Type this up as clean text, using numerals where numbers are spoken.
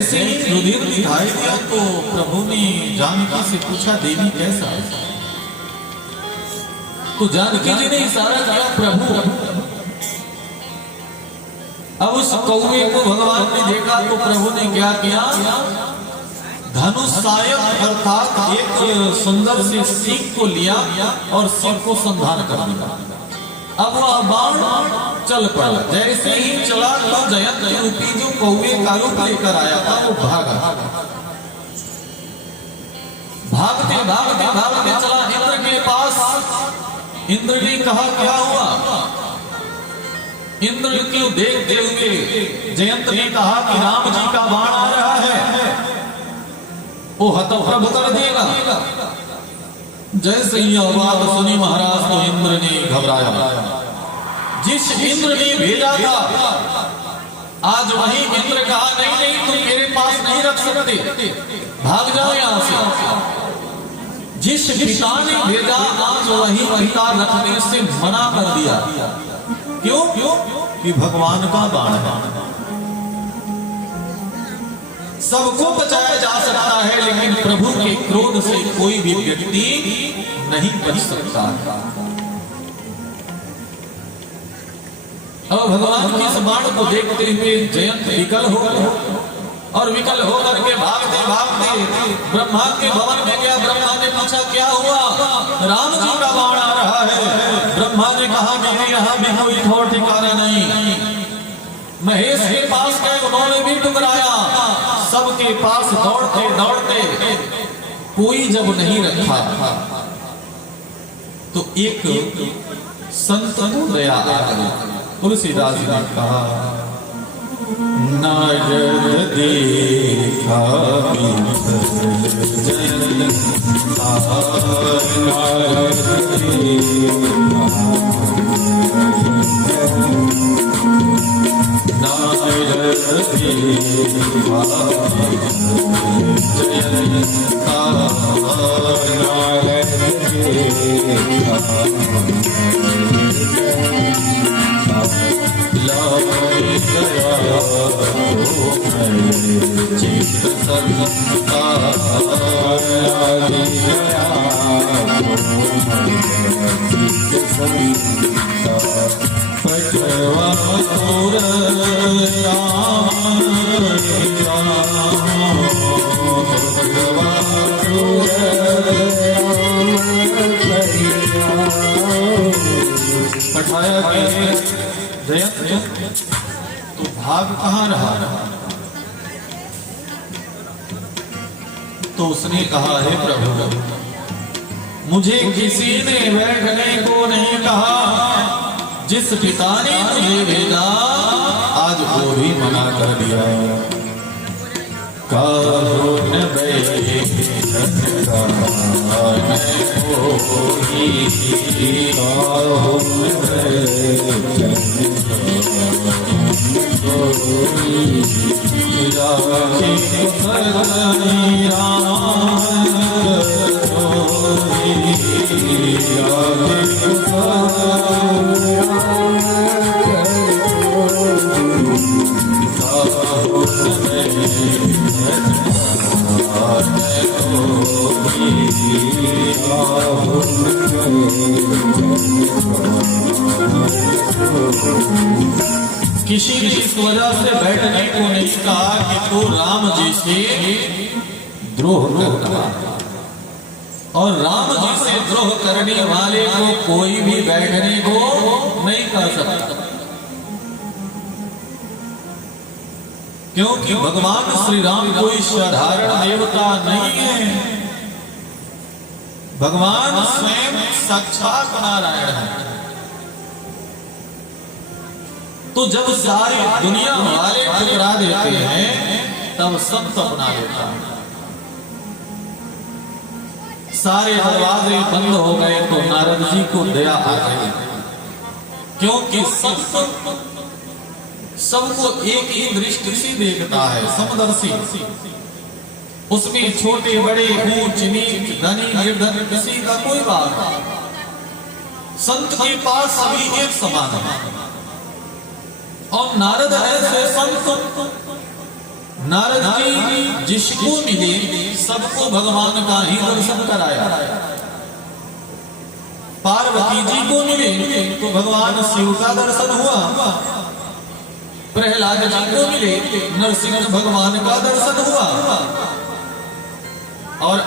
ऐसे ही रुधिर दिखाई दिया तो प्रभु ने जानकी से पूछा, देवी कैसा? तो जानकी जी ने इशारा किया, प्रभु। अब उस कौवे को भगवान ने देखा तो प्रभु ने क्या किया, धनुष सायक अर्थात एक सुंदर से सीख को लिया और सीख को संधान कर दिया। अब वह बाण चल पड़ा। जैसे ही चला तो जयंत रूपी जो कौवे का रूप लेकर आया था वो भागा। भागते भागते भागते चला इंद्र के पास। इंद्र ने कहा, क्या हुआ? इंद्र को देखते हुए जयंत ने कहा कि राम जी का बाण आ रहा है, वो हतप्रभ कर देगा। जैसे ही यह बात सुनी महाराज तो इंद्र ने घबराया। जिस इंद्र ने भेजा था आज वही इंद्र कहा, नहीं नहीं तुम मेरे पास नहीं रख सकते, भाग जाओ यहां से। जिस पिता ने भेजा आज वही पिता रखने से मना कर दिया। क्यों? कि भगवान का बाण है, सबको बचाया जा सकता है, लेकिन प्रभु के क्रोध से कोई भी व्यक्ति नहीं बच सकता। अब भगवान के इस बाण को देखते हुए जयंत विकल हो और विकल होकर के भागते भागते ब्रह्मा के भवन में गया। ब्रह्मा ने पूछा, क्या हुआ? राम जी का बाण आ रहा है। ब्रह्मा ने कहा, नहीं यहाँ भी कोई ठौर ठिकाना नहीं। महेश के पास गए, उन्होंने भी टुकराया। सबके पास दौड़ते दौड़ते कोई जब नहीं रखा तो एक संत को दया आ गई। तुलसीदास ने कहा, नारद देखा तो भाग कहां रहा? तो उसने कहा, हे प्रभु, मुझे किसी ने बैठने को नहीं कहा। जिस पिता ने मुझे भेजा आज वो भी मना कर दिया। कारुण्य किसी भी इस वजह से बैठने को नहीं कहा कि तू राम जी से द्रोह करता, और राम जी से द्रोह करने वाले को कोई भी बैठने को नहीं कर सकता। क्योंकि भगवान श्री राम कोई साधारण देवता नहीं है। भगवान स्वयं साक्षात नारायण है। तो जब सारी दुनिया वाले ठुकरा देते हैं तब संत अपना लेता है। सारे दरवाजे बंद हो गए तो नारद जी को दया आ गई, क्योंकि संत सबको एक ही दृष्टि से देखता है, समदर्शी। उसमें छोटे बड़े ऊंच नीच धनी निर्धन किसी का कोई बात नहीं। संत के पास सभी एक समान है। और नारद ऐसे संत नारद जी जिसको मिले सबको भगवान का ही दर्शन कराया। पार्वती जी को मिले तो भगवान शिव का दर्शन हुआ, प्रहलाद जी को मिले नरसिंह भगवान का दर्शन हुआ, और